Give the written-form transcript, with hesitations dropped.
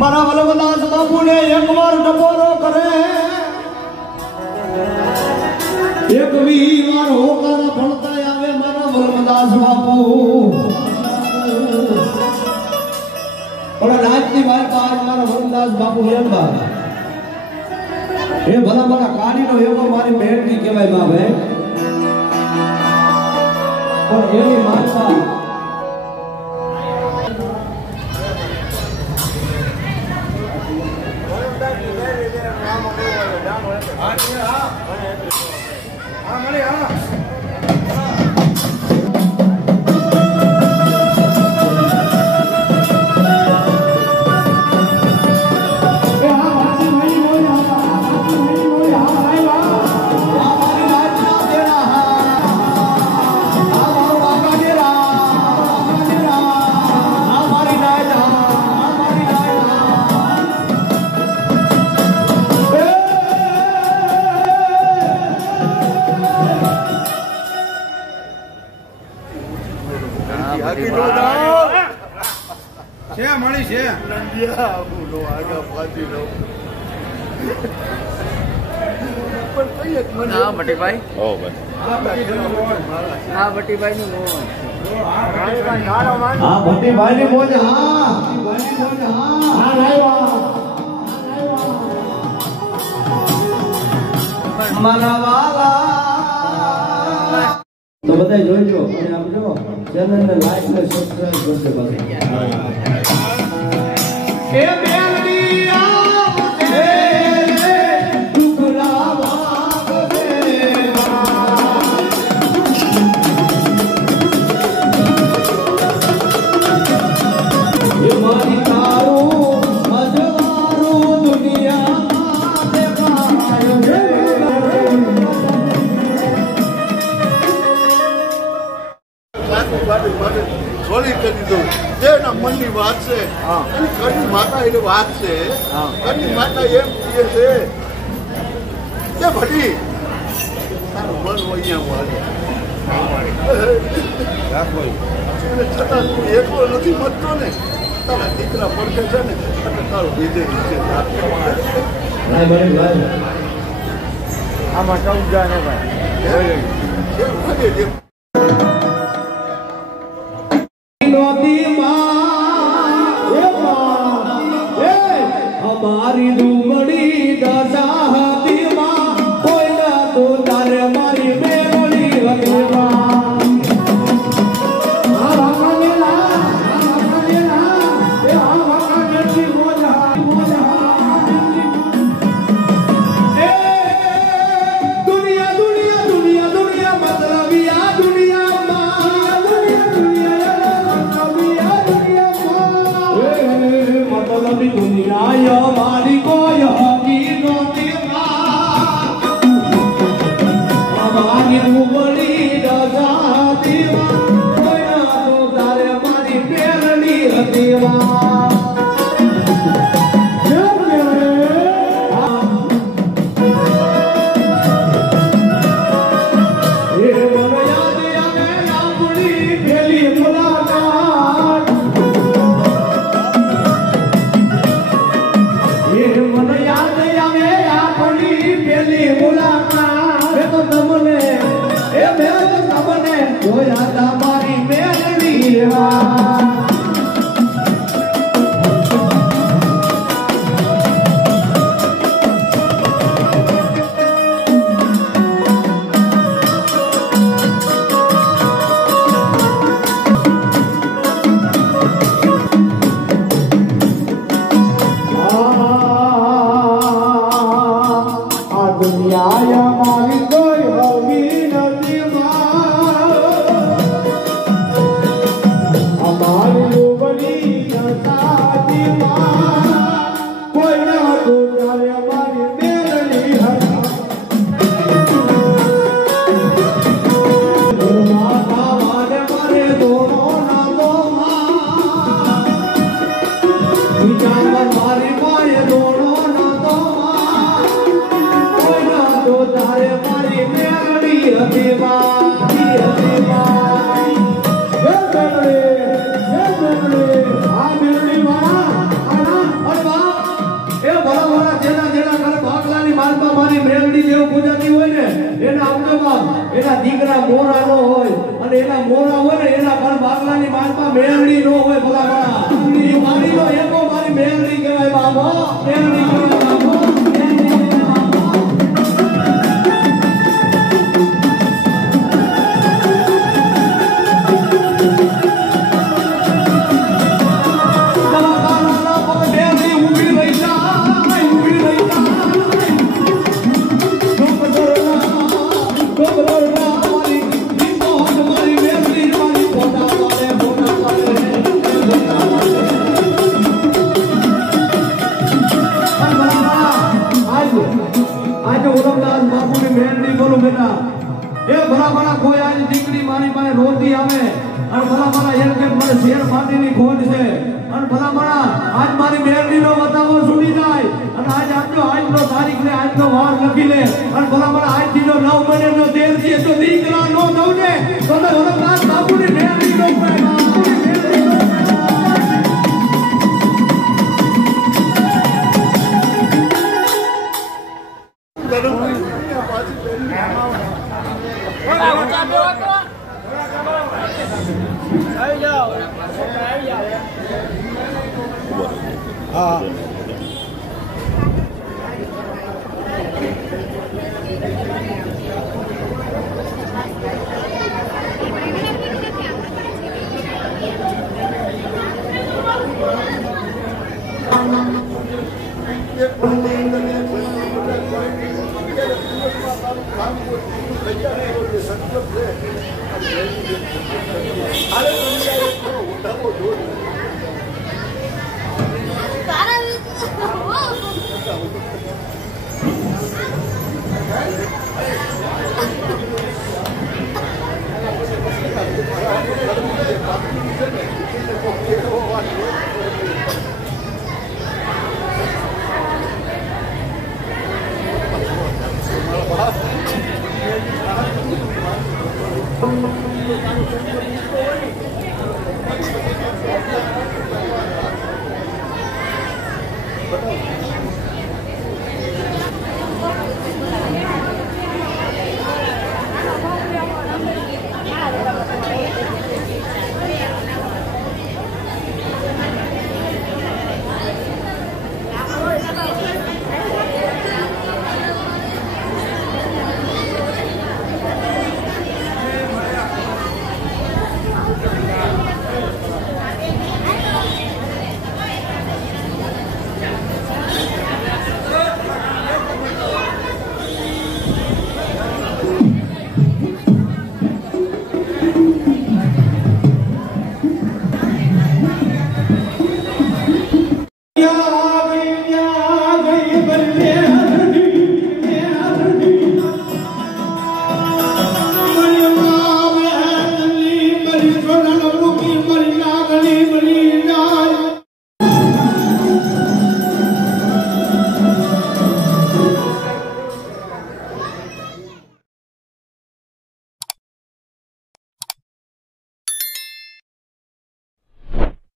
મારા વલ્લભદાસ બાપુને એકવાર ટકોરો કરે, એક વીર હોકાર ભણતા આવે મારા વલ્લભદાસ બાપુ. પણ રાજની મારી પાસે મારા વલ્લભદાસ બાપુ હેલબા એ ભલા મારા કાળીનો એવો મારી મેળવી કહેવાય બા ભાઈ. પણ એની માતા તો બધા જોઈજો અને આપજો ચેનલને લાઈક અને સબસ્ક્રાઇબ કરજો પાછા. એ મેલડી આવશે ટુકડા વાગશે એ મારી તારું મજવારું દુનિયામાં દેખાય છે. સોરી કરી દઉં જેના મનની વાત છે. કની માતા એની વાત છે. કની માતા એમ કહે છે કે ભલી તારું મન અહીંયા છતાં તું એકલો નથી મતતો ને. તારા દીકરા પડખે છે ને એટલે તારું વિજય છે. આમાં કઉ જાય ને ભાઈ हमारी दुबड़ी दशा हती माँ कोई ना तो तारे मारी में बोली हती माँ दुनिया दुनिया दुनिया दुनिया मतलब या दुनिया मतलब दुनिया या मारी को यह की नोती જોયા તા મારી મેલડી માં એના દીકરા મોરા નો હોય અને એના મોરા હોય ને એના ઘર બાગલાની માલમાં મેળડી નો હોય ભલા ભલા મારી નો એકો મારી મેળડી કહેવાય બાબો મેળડી કહેવાય બાબો શેર માટીની ખોટ છે અને ભલા મારા આજ મારી મેરડી નો બતાવો સુની જાય અને આજ આજનો તારીખ ને આજનો વાર લખી લે અને ભલા મારા આજ થી 9 મહિનાનો દેર છે તો દીકરા નો દઉં ને તો ભલા બાપુની મેરડી નો બતાવો